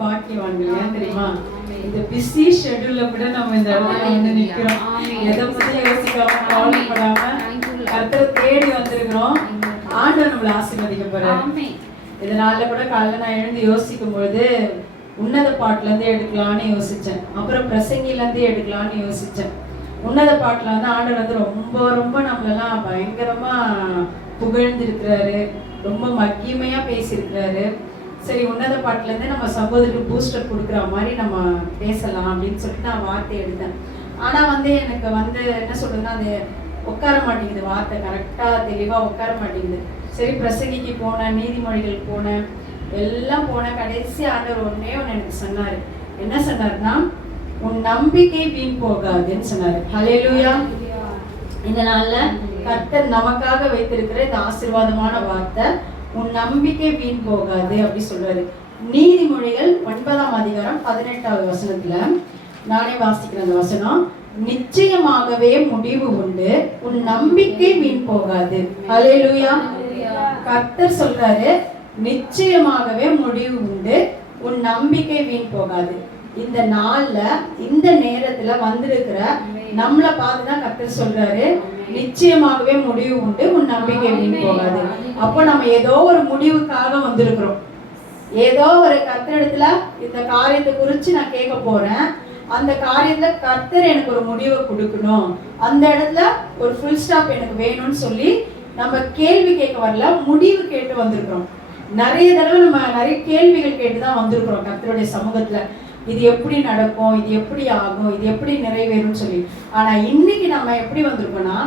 பாக்கியவான்கள் தெரியுமா? இந்த பிஸி ஷெட்யூல்ல கூட நம்ம இந்த இடத்துல வந்து நிக்கிறோம். எதை பத்தி யோசிக்காம கவலைப்படாம தேடி வந்திருக்கிறோம். ஆண்டவர் நம்மளை ஆசீர்வதிக்க போறாரு. இதனால கூட காலைல நான் எழுந்து யோசிக்கும் பொழுது உன்னத பாட்டுல இருந்து எடுக்கலாம்னு யோசிச்சேன். அப்புறம் பிரசங்கில இருந்து எடுக்கலாம்னு யோசிச்சேன். உன்னத பாட்டுல வந்து ஆண்டவர் வந்து ரொம்ப ரொம்ப நம்மளெல்லாம் பயங்கரமா புகழ்ந்திருக்கிறாரு. ரொம்ப மகிமையா பேசியிருக்கிறாரு. சரி உன்னத பாட்டுல இருந்து நம்ம சகோதரருக்கு பூஸ்டர் கொடுக்குற மாதிரி நம்ம பேசலாம் அப்படின்னு சொல்லிட்டு நான் வார்த்தை எடுத்தேன். ஆனா வந்து எனக்கு வந்து என்ன சொல்றதுன்னா அது உட்கார மாட்டேங்குது வார்த்தை. கரெக்டா தெளிவா உட்கார மாட்டேங்குது. சரி பிரசங்கிக்கு போனேன் நீதிமொழிகள் போனேன் எல்லாம் போனேன். கடைசி ஆண்டவர் ஒன்னே ஒன்று எனக்கு சொன்னாரு. என்ன சொன்னாருன்னா உன் நம்பிக்கை வீண் போகாதுன்னு சொன்னாரு. இந்த நாள்ல கர்த்தர் நமக்காக வைத்திருக்கிற இந்த ஆசீர்வாதமான வார்த்தை. உன் நம்பிக்கை வீண் போகாது அப்படி சொல்றாரு. நீதிமொழிகள் ஒன்பதாம் அதிகாரம் பதினெட்டாவது வசனத்துல நானே வாசிக்கிறேன் அந்த வசனம். நிச்சயமாகவே முடிவு உண்டு. உன் நம்பிக்கை வீண் போகாது. அலையலுயா கர்த்தர் சொல்றாரு நிச்சயமாகவே முடிவு உண்டு. உன் நம்பிக்கை வீண் போகாது. இந்த நாள்ல இந்த நேரத்துல வந்திருக்கிற நம்மளை பார்த்துதான் கத்தர் கர்த்தர் சொல்றாரு. நிச்சயமாகவே முடிவு உண்டு உன் நம்பிக்கை வீண் போகாது. அப்போ நம்ம ஏதோ ஒரு முடிவுக்காக வந்திருக்கிறோம். ஏதோ ஒரு கர்த்தரிடத்துல இந்த காரியத்தை குறித்து நான் கேட்க போறேன். அந்த காரியத்துல கர்த்தர் எனக்கு ஒரு முடிவை கொடுக்கணும். அந்த இடத்துல ஒரு ஃபுல் ஸ்டாப் எனக்கு வேணும்னு சொல்லி நம்ம கேள்வி கேட்க வரல முடிவு கேட்டு வந்திருக்கிறோம். நிறைய தடவை நம்ம நிறைய கேள்விகள் கேட்டு தான் வந்திருக்கிறோம் கர்த்தருடைய சமூகத்துல. இது எப்படி நடக்கும் இது எப்படி ஆகும் இது எப்படி நிறைவேறும்னு சொல்லி. ஆனா இன்னைக்கு நம்ம எப்படி வந்திருக்கோம்னா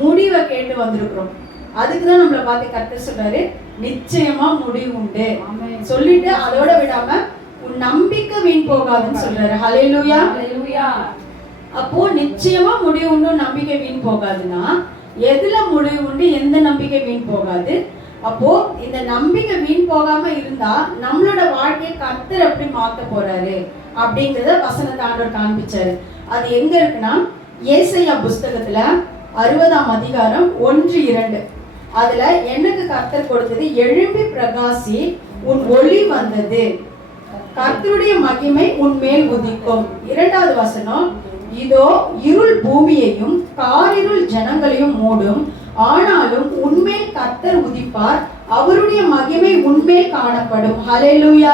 முடிவை கேட்டு வந்திருக்கிறோம். அதுக்கு தான் நம்மளை பார்த்து கர்த்தர் சொல்றாரு நிச்சயமா முடிவு உண்டு. சொல்லிட்டு அதோட விடாம உன் நம்பிக்கை வீண் போகாதுன்னு சொல்றாரு. ஹalleluya அப்போ நிச்சயமா முடிவு உண்டு நம்பிக்கை வீண் போகாதுன்னா எதுல முடிவு உண்டு எந்த நம்பிக்கை வீண் போகாது. அப்போ இந்த நம்பிக்கை வீண் போகாம இருந்தா நம்மளோட வாழ்க்கையை கர்த்தர் எப்படி மாத்த போறாரு அப்படிங்கறத வசனத்தை ஆண்டவர் காண்பிச்சாரு. அது எங்க இருக்குன்னா ஏசையா புஸ்தகத்துல அறுபதாம் அதிகாரம் ஒன்று இரண்டு. அதுல எனக்கு கர்த்தர் கொடுத்தது எழும்பி பிரகாசி உன் ஒளி வந்தது. கர்த்தருடைய மகிமை உன் மேல் உதிக்கும். இரண்டாவது வசனம் இதோ இருள் பூமியையும் காரிருள் ஜனங்களையும் மூடும். ஆனாலும் உன்மேல் கர்த்தர் உதிப்பார். அவருடைய மகிமை உன்மேல் காணப்படும். ஹalleluya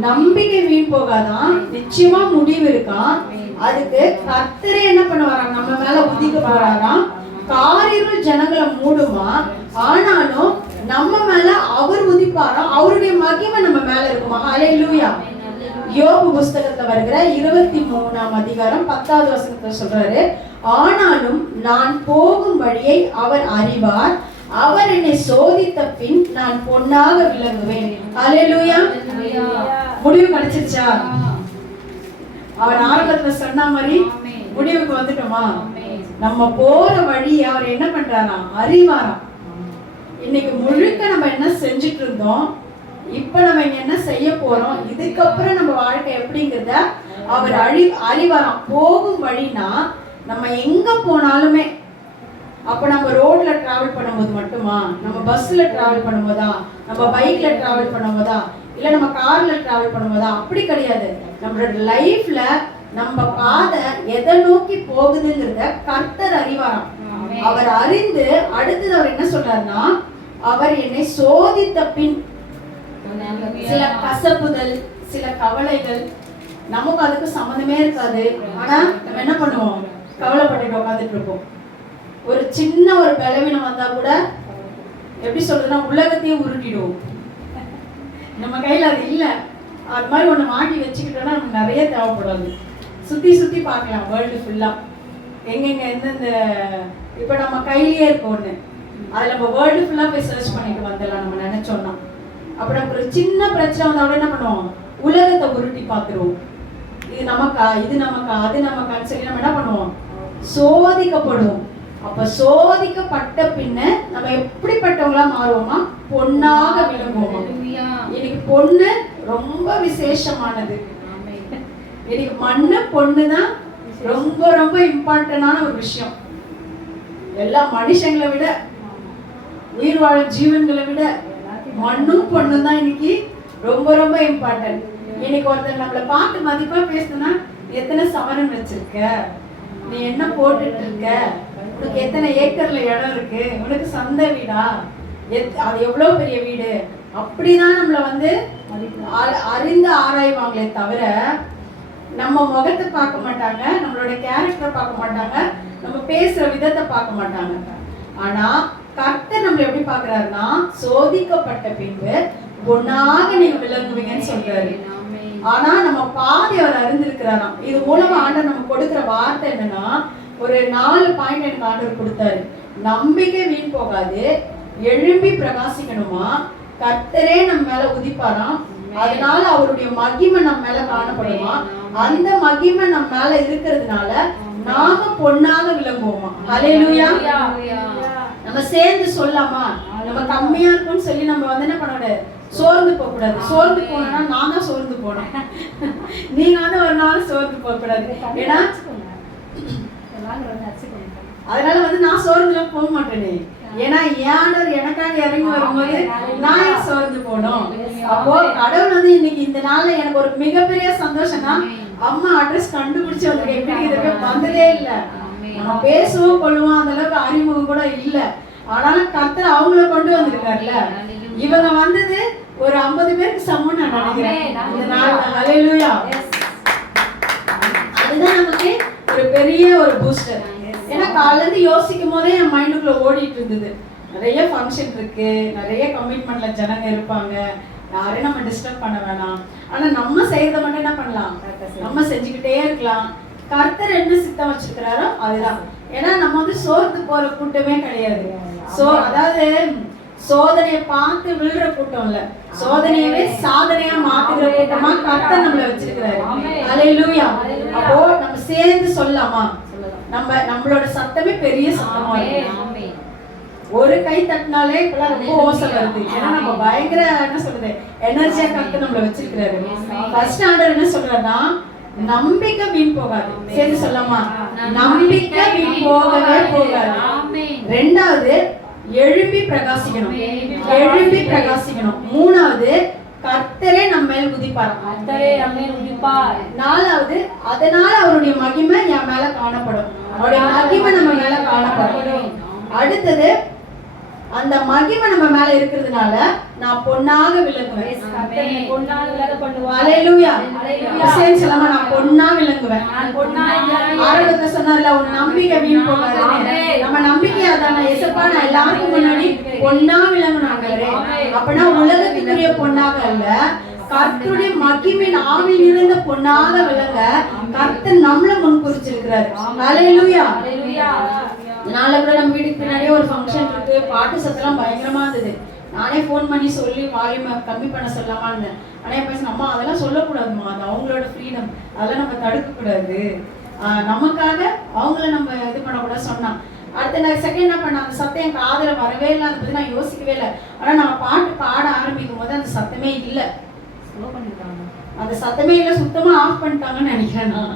நம்பிக்கை வீண் போகாதான் நிச்சயமா முடிவு இருக்கான் அதுக்கு கர்த்தரே என்ன பண்ணுவாராம்? நம்ம மேல உதிக்க போறாராம். காரிருள் ஜனங்களை மூடுமா ஆனாலும் நம்ம மேல அவர் உதிப்பாராம் அவருடைய மகிமை நம்ம மேல இருக்குமா? ஹalleluya யோபு புஸ்தகத்துல வருகிற இருபத்தி மூணாம் அதிகாரம் பத்தாவது வசனத்தை சொல்றாரு ஆனாலும் நான் போகும் வழியை அவர் அறிவார். அவர் என்னை சோதித்த பின் நான் பொன்னாக விளங்குவேன். அலையலூயா முடிவு கிடைச்சிருச்சா? அவர் ஆரம்பத்துல சொன்ன மாதிரி முடிவுக்கு வந்துட்டோமா? நம்ம போற வழி அவர் என்ன பண்றாராம்? அறிவாராம். இன்னைக்கு முழுக்க நம்ம என்ன செஞ்சுட்டு இருந்தோம்? இப்ப நம்ம என்ன செய்ய போறோம்? இதுக்கப்புறம் நம்ம வாழ்க்கை எப்படிங்கிறத அவர் அழி அறிவாராம் போகும் வழினா நம்ம எங்க போனாலுமே அப்ப நம்ம ரோட்ல டிராவல் பண்ணும்போது மட்டுமா? நம்ம பஸ்ல டிராவல் பண்ணும்போதா? நம்ம பைக்ல டிராவல் பண்ணும்போதா? இல்ல நம்ம கார்ல டிராவல் பண்ணும்போதா? அப்படி கிடையாது. நம்மளோட லைஃப்ல நம்ம பாதை எதை நோக்கி போகுதுங்கிறத கர்த்தர் அறிவாராம் அவர் அறிந்து அடுத்தது அவர் என்ன சொல்றாருன்னா அவர் என்னை சோதித்த பின் சில கசப்புதல் சில கவலைகள் நமக்கு அதுக்கு சம்மந்தமே இருக்காது. ஆனா நம்ம என்ன பண்ணுவோம்? கவலைப்பட்டுட்டு உட்காந்துட்டு இருப்போம். ஒரு சின்ன ஒரு பலவீனம் வந்தா கூட எப்படி சொல்றதுன்னா உலகத்தையும் உருட்டிடுவோம் நம்ம கையில அது இல்ல. அது மாதிரி ஒண்ணு மாட்டி வச்சுக்கிட்டோம்னா நமக்கு நிறைய தேவைப்படாது. சுத்தி சுத்தி பார்க்கலாம் வேர்ல்டு ஃபுல்லா எங்கெங்க எந்தெந்த இப்ப நம்ம கையிலேயே இருக்கு ஒண்ணு அதுல நம்ம வேர்ல்டு ஃபுல்லா போய் சர்ச் பண்ணிட்டு வந்துடலாம் நம்ம நினைச்சோம்னா. அப்ப நமக்கு ஒரு சின்ன பிரச்சனை வந்தா கூட என்ன பண்ணுவோம்? உலகத்தை உருட்டி பார்த்துருவோம். இது நமக்கா? இது நமக்கா? அது நமக்கான்னு சொல்லி நம்ம என்ன பண்ணுவோம்? சோதிக்கப்படுவோம். அப்ப சோதிக்கப்பட்ட பின்ன நம்ம எப்படிப்பட்டவங்களா மாறுவோமா? பொன்னாக விளங்குவோமா? இன்னைக்கு பொண்ணு ரொம்ப விசேஷமானது. இன்னைக்கு மண்ணு பொண்ணு தான் ரொம்ப ரொம்ப இம்பார்ட்டன்டான ஒரு விஷயம். எல்லா மனுஷங்களை விட உயிர் வாழும் ஜீவன்களை விட மண்ணும் பொண்ணும் தான் இன்னைக்கு ரொம்ப ரொம்ப இம்பார்ட்டன்ட் இன்னைக்கு ஒருத்தர் நம்மளை பார்த்து மதிப்பா பேசணும்னா எத்தனை சவரன் வச்சிருக்க? நீ என்ன போட்டுட்டு இருக்க? உனக்கு எத்தனை ஏக்கர்ல இடம் இருக்கு? உனக்கு சொந்த வீடா? எத்- அது எவ்வளவு பெரிய வீடு? அப்படிதான் நம்மள வந்து அ- அறிந்து ஆராய்வாங்களே தவிர நம்ம முகத்தை பார்க்க மாட்டாங்க நம்மளோட கேரக்டரை பார்க்க மாட்டாங்க நம்ம பேசுற விதத்தை பார்க்க மாட்டாங்க. ஆனா கர்த்தர் நம்மள எப்படி பார்க்கறாருன்னா சோதிக்கப்பட்ட பின்பு பொன்னாக நீங்க விளங்குவீங்கன்னு சொல்றாரு. ஆனா நம்ம பாதி அவர் அறிந்திருக்கிறாராம். இது மூலமா ஆண்டவர் நம்ம கொடுக்கிற வார்த்தை என்னன்னா ஒரு நாலு பாயிண்ட் எனக்கு ஆண்டவர் கொடுத்தாரு. நம்பிக்கை வீண் போகாது. எழும்பி பிரகாசிக்கணுமா? கர்த்தரே நம்ம மேல உதிப்பாராம். அதனால அவருடைய மகிமை நம்ம மேல காணப்படுமா? அந்த மகிமை நம்ம மேல இருக்கிறதுனால நாம பொன்னாக விளங்குவோமா? ஹalleluya நம்ம சேர்ந்து சொல்லலாமா? நம்ம கம்மியா இருக்கும்னு சொல்லி நம்ம வந்து என்ன பண்ணக்கூடாது? சோர்ந்து போக கூடாது சோர்ந்து போனோம்னா நான் தான் சோர்ந்து போனேன் நீங்க வந்து ஒரு நாள் சோர்ந்து போக கூடாது ஏன்னா அதனால வந்து நான் சோர்ந்துலாம் போக மாட்டேனே. ஏன்னா ஏனர் எனக்காக இறங்கி வரும்போது நான் ஏன் சோர்ந்து போனோம் அப்போ கடவுள் வந்து இன்னைக்கு இந்த நாள்ல எனக்கு ஒரு மிகப்பெரிய சந்தோஷம்னா அம்மா அட்ரஸ் கண்டுபிடிச்சு வந்திருக்கேன் எப்படி இதுக்கு வந்ததே இல்ல. நம்ம பேசுவோம் கொள்ளுவோம் அந்த அளவுக்கு அறிமுகம் கூட இல்ல. ஆனாலும் கர்த்தர் அவங்கள கொண்டு வந்திருக்காருல்ல. இவங்க வந்தது ஒரு ஐம்பது பேருக்கு சமம் நான் நினைக்கிறேன். அதுதான் நமக்கு ஒரு பெரிய ஒரு பூஸ்டர் ஏன்னா காலையில இருந்து யோசிக்கும் போதே என் மைண்டுக்குள்ள ஓடிட்டு இருந்தது. நிறைய ஃபங்க்ஷன் இருக்கு. நிறைய கமிட்மெண்ட்ல ஜனங்க இருப்பாங்க. யாரையும் நம்ம டிஸ்டர்ப் பண்ண வேணாம். ஆனா நம்ம செய்யறத மட்டும் என்ன பண்ணலாம்? நம்ம செஞ்சுக்கிட்டே இருக்கலாம். கர்த்தர் என்ன சித்தம் வச்சிருக்கிறாரோ அதுதான். ஏன்னா நம்ம வந்து சோர்ந்து போற கூட்டமே கிடையாது. சோ அதாவது சோதனையை பார்த்து விழுற கூட்டம் இல்ல. சோதனையவே சாதனையா மாத்துகிற கூட்டமா கர்த்தர் நம்மள வச்சிருக்கிறாரு. ஹalleluya அப்போ நம்ம சேர்ந்து சொல்லலாமா? நம்ம நம்மளோட சத்தமே பெரிய சத்தமா இருக்கு. ஒரு கை தட்டினாலே இப்பெல்லாம் ரொம்ப ஓசை வருது. ஏன்னா நம்ம பயங்கர என்ன சொல்றது? எனர்ஜியா கத்து நம்மள வச்சிருக்கிறாரு. ஃபர்ஸ்ட் ஆர்டர் என்ன சொல்றாருன்னா நம்பிக்கை வீண் போகாது. சரி சொல்லலாமா நம்பிக்கை வீண் போகவே போகாது. ரெண்டாவது எழும்பி பிரகாசிக்கணும். எழும்பி பிரகாசிக்கணும். மூணாவது கர்த்தரே நம்ம மேல் குதிப்பாராம் நாலாவது அதனால அவருடைய மகிமை என் மேல காணப்படும். அவருடைய மகிமை நம்ம மேல காணப்படும். அடுத்தது அந்த மகிமை நம்ம மேல இருக்கிறதுனால நான் பொன்னாக விளங்குவேன். நான் பொன்னா விளங்குவேன். ஆரம்பத்துல சொன்னார்ல உன் நம்பிக்கை வீண் போகாதுன்னு நம்ம நம்பிக்கை அதான எசப்பா நான் எல்லாருக்கும் முன்னாடி பொன்னா விளங்கணும் அப்பனா உலகத்துக்குரிய பொன்னாக அல்ல கர்த்தருடைய மகிமின் ஆவில் இருந்த பொன்னாக விளங்க கர்த்தர் நம்மள முன் குறிச்சிருக்கிறாரு. அலையிலூயா நாளை கூட நம்ம வீட்டுக்கு பின்னாடியே ஒரு ஃபங்க்ஷன் இருக்கு. பாட்டு சத்தம்லாம் பயங்கரமா இருந்தது. நானே ஃபோன் பண்ணி சொல்லி வால்யூம் கம்மி பண்ண சொல்லலாமான்னு ஆனா என் பசங்க அம்மா அதெல்லாம் சொல்லக்கூடாதும்மா அது அவங்களோட ஃப்ரீடம் அதெல்லாம் நம்ம தடுக்கக்கூடாது. நமக்காக அவங்கள நம்ம இது பண்ணக்கூடாது சொன்னான் அடுத்த நான் செகண்ட் என்ன பண்ண அந்த சத்தம் என் காதுல வரவே இல்லை. அதை நான் யோசிக்கவே இல்லை. ஆனா நான் பாட்டு பாட ஆரம்பிக்கும் போது அந்த சத்தமே இல்லை. அந்த சத்தமே இல்லை. சுத்தமா ஆஃப் பண்ணிட்டாங்கன்னு நினைக்கிறேன் நான்.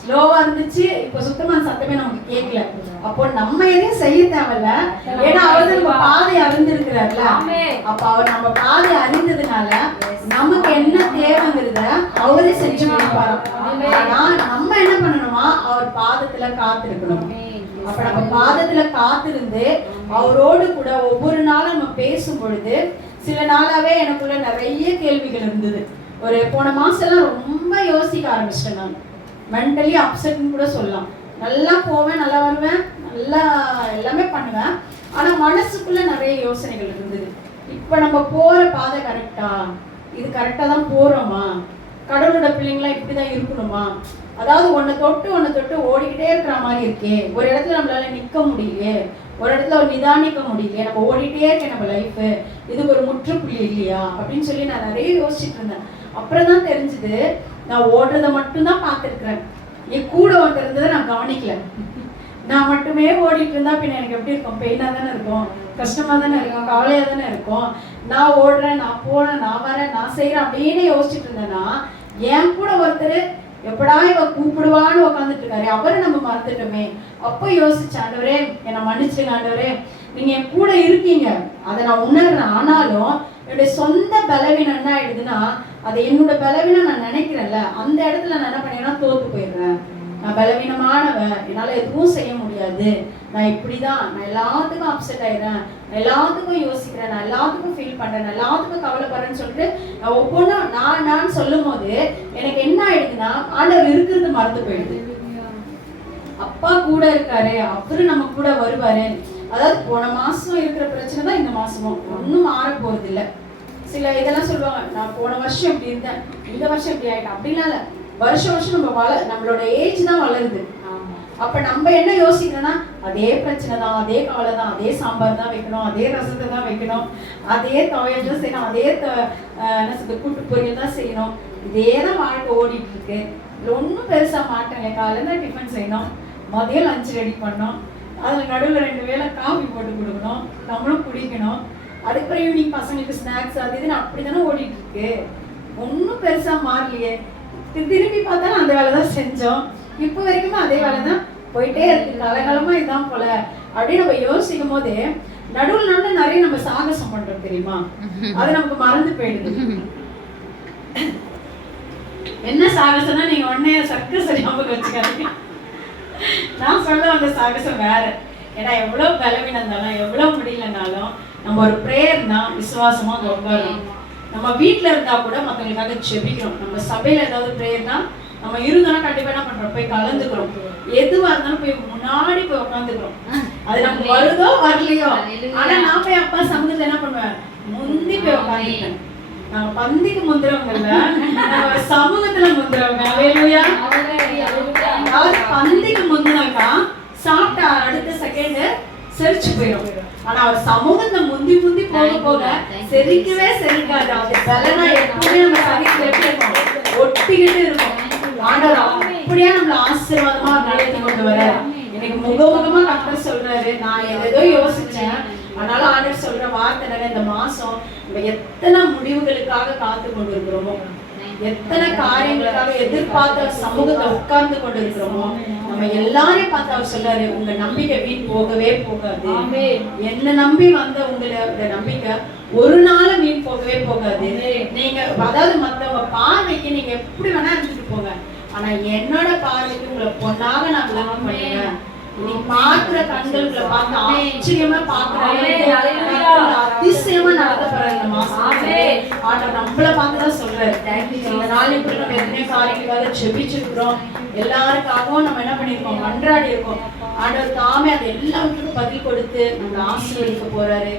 ஸ்லோவா இருந்துச்சு. இப்போ சுத்தமா அந்த சத்தமே நமக்கு கேட்கல அப்போ நம்ம எதையும் செய்ய தேவையில்ல. ஏன்னா அவர் நம்ம பாதை அறிந்திருக்கிறார்ல. அப்ப அவர் நம்ம பாதை அறிந்ததுனால நமக்கு என்ன தேவைங்கிறத அவரே செஞ்சு கொடுப்பாராம். ஆனா நம்ம என்ன பண்ணணுமா அவர் பாதத்துல காத்திருக்கணும். அப்ப நம்ம பாதத்துல காத்திருந்து அவரோடு கூட ஒவ்வொரு நாளும் நம்ம பேசும் பொழுது சில நாளாவே எனக்குள்ள நிறைய கேள்விகள் இருந்தது. ஒரு போன மாசம் எல்லாம் ரொம்ப யோசிக்க ஆரம்பிச்சிட்டேன் நான். மென்டலி அப்செட்னு கூட சொல்லலாம். நல்லா போவேன் நல்லா வருவேன் நல்லா எல்லாமே பண்ணுவேன். ஆனால் மனசுக்குள்ள நிறைய யோசனைகள் இருந்தது. இப்போ நம்ம போகிற பாதை கரெக்டா இது கரெக்டாக தான் போகிறோமா கடவுளோட பிள்ளைங்களாம் இப்படிதான் இருக்கணுமா? அதாவது ஒன்று தொட்டு ஒன்று தொட்டு ஓடிக்கிட்டே இருக்கிற மாதிரி இருக்கே. ஒரு இடத்துல நம்மளால நிற்க முடியலையே. ஒரு இடத்துல ஒரு நிதானிக்க முடியலையே. நம்ம ஓடிக்கிட்டே இருக்கேன் நம்ம லைஃப்பு இதுக்கு ஒரு முற்றுப்புள்ளி இல்லையா? அப்படின்னு சொல்லி நான் நிறைய யோசிச்சுட்டு இருந்தேன். அப்புறம் தான் தெரிஞ்சது நான் ஓடுறத மட்டும்தான் பார்த்துருக்குறேன். என் கூட ஒருத்தர் நான் கவனிக்கல. நான் மட்டுமே ஓடிட்டு இருந்தா பின்ன எனக்கு எப்படி இருக்கும்? பெயினாக தானே இருக்கும். கஷ்டமாக தானே இருக்கும். கவலையாக தானே இருக்கும். நான் ஓடுறேன் நான் போகிறேன் நான் வரேன் நான் செய்கிறேன் அப்படின்னு யோசிச்சுட்டு இருந்தேன்னா என் கூட ஒருத்தர் எப்படா இவ கூப்பிடுவான்னு உட்காந்துட்டு இருக்காரு. அவரை நம்ம மறந்துட்டோமே. அப்போ யோசிச்ச ஆண்டவரே என்னை மன்னிச்சிருங்க ஆண்டவரே. நீங்க என் கூட இருக்கீங்க. அதை நான் உணர்றேன். ஆனாலும் என்னுடைய சொந்த பலவீனம் என்ன ஆயிடுதுன்னா அதை என்னோட பலவீனம் நான் நினைக்கிறேன்ல அந்த இடத்துல நான் என்ன பண்ணேன்னா தோத்து போயிடுறேன் நான் பலவீனமானவன். என்னால் எதுவும் செய்ய முடியாது. நான் இப்படி தான் நான் எல்லாத்துக்கும் அப்செட் ஆயிடுறேன். நான் எல்லாத்துக்கும் யோசிக்கிறேன். நான் எல்லாத்துக்கும் ஃபீல் பண்ணுறேன் நான் எல்லாத்துக்கும் கவலைப்படுறேன்னு சொல்லிட்டு நான் ஒவ்வொன்றும் நான் நான் சொல்லும் போது எனக்கு என்ன ஆயிடுதுன்னா ஆண்டவர் இருக்கிறது மறந்து போயிடுது. அப்பா கூட இருக்காரு. அவரு நம்ம கூட வருவாரு. அதாவது போன மாசம் இருக்கிற பிரச்சனை தான் இந்த மாசமும். ஒன்றும் மாற போறது சில இதெல்லாம் சொல்லுவாங்க நான் போன வருஷம் இப்படி இருந்தேன் இந்த வருஷம் இப்படி ஆயிட்டேன் அப்படிலாம் இல்ல. வருஷம் வருஷம் நம்ம வள நம்மளோட ஏஜ் தான் வளருது. அப்ப நம்ம என்ன யோசிக்கிறோம்னா அதே பிரச்சனை தான் அதே கவலை தான் அதே சாம்பார் தான் வைக்கணும் அதே ரசத்தை தான் வைக்கணும் அதே துவையல் தான் செய்யணும் அதே என்ன சொல்றது கூட்டு பொரியல் தான் செய்யணும். இதே தான் வாழ்க்கை ஓடிட்டு இருக்கு. இதுல ஒன்றும் பெருசா மாற்றம் இல்லை. காலையில தான் டிஃபன் செய்யணும் மதியம் லஞ்ச் ரெடி பண்ணோம் அதுல நடுவுல ரெண்டு வேளை காஃபி போட்டு கொடுக்கணும் நம்மளும் குடிக்கணும். அதுக்கப்புறம் ஈவினிங் பசங்களுக்கு ஸ்நாக்ஸ் அது இதுன்னு அப்படி தானே ஓடிட்டு இருக்கு ஒன்றும் பெருசா மாறலையே. திரும்பி பார்த்தாலும் அந்த வேலை தான் செஞ்சோம். இப்போ வரைக்குமே அதே வேலை தான் போயிட்டே இருக்கு. காலகாலமாக இதான் போல. அப்படின்னு நம்ம யோசிக்கும் போது நடுவில் நடுவில் நிறைய நம்ம சாகசம் பண்றோம் தெரியுமா? அது நமக்கு மறந்து போயிடுது. என்ன சாகசம்னா நீங்க உடனே சர்க்கஸ் ஞாபகம் வச்சுக்காதீங்க. நான் சொல்ல வந்த சாகசம் வேற. ஏன்னா எவ்வளவு பலவீனம் இருந்தாலும் எவ்வளவு முடியலனாலும் நம்ம ஒரு ப்ரேயர்னா விசுவாசமா அங்க உட்காரணும். நம்ம வீட்ல இருந்தா கூட மத்தவங்களுக்காக ஜெபிக்கிறோம் நம்ம சபையில ஏதாவது ப்ரேயர்னா நம்ம இருந்தோம்னா கண்டிப்பா என்ன பண்றோம்? போய் கலந்துக்கிறோம். எதுவா இருந்தாலும் போய் முன்னாடி போய் உட்காந்துக்கிறோம். அது நமக்கு வருதோ வரலையோ? ஆனா நான் போய் அப்பா சமூகத்துல என்ன பண்ணுவேன்? முந்தி போய் உட்காந்துட்டேன் நாங்க பந்திக்கு முந்துறவங்க இல்ல. சமூகத்துல முந்துறவங்க அலையிலுயா பந்திக்கு முந்தினாக்கா சாப்பிட்ட அடுத்த செகண்ட் செரிச்சு போயிடும். ஆனா அவர் சமூகத்தை முந்தி முந்தி போக போக செரிக்கவே செரிக்காது. அது பலனா எப்பவுமே நம்ம சரீரத்துல எப்படி இருக்கும் ஒட்டிக்கிட்டு இருக்கும் ஆண்டவர் அப்படியே நம்மள ஆசீர்வாதமா நடத்தி கொண்டு வர. எனக்கு முகமுகமா கத்தர் சொல்றாரு. நான் எதோ யோசிச்சேன். அதனால ஆண்டவர் சொல்ற வார்த்தை இந்த மாசம் நம்ம எத்தனை முடிவுகளுக்காக காத்து கொண்டு இருக்கிறோமோ எத்தனை காரியங்களுக்காக எதிர்பார்த்த சமூகத்துல உட்கார்ந்து கொண்டு இருக்கிறோமோ நம்ம எல்லாரையும் பார்த்து அவர் சொல்றாரு உங்க நம்பிக்கை வீண் போகவே போகாது. என்ன நம்பி வந்த உங்களோட நம்பிக்கை ஒரு நாள் வீண் போகவே போகாது. நீங்க அதாவது மத்தவங்க பார்வைக்கு நீங்க எப்படி வேணா இருந்துட்டு போங்க. ஆனா என்னோட பார்வைக்கு உங்களை பொண்ணாக நான் விளக்கம் பண்ணுவேன் நீ பார்க்கிற கண்களுக்குள்ள பார்த்து ஆச்சரியமா பார்க்கிற அதிசயமா நடக்க போற இந்த மாசம் ஆண்டவர் நம்மள பார்த்து தான் சொல்றாரு இந்த நாளின் கூட நம்ம எத்தனை காரியங்களுக்காக ஜெபிச்சிருக்கிறோம் எல்லாருக்காகவும் நம்ம என்ன பண்ணிருக்கோம் மன்றாடி இருக்கோம். ஆண்டவர் தாமே அது எல்லாத்துக்கும் பதில் கொடுத்து நம்மளை ஆசீர்வதிக்க போறாரு.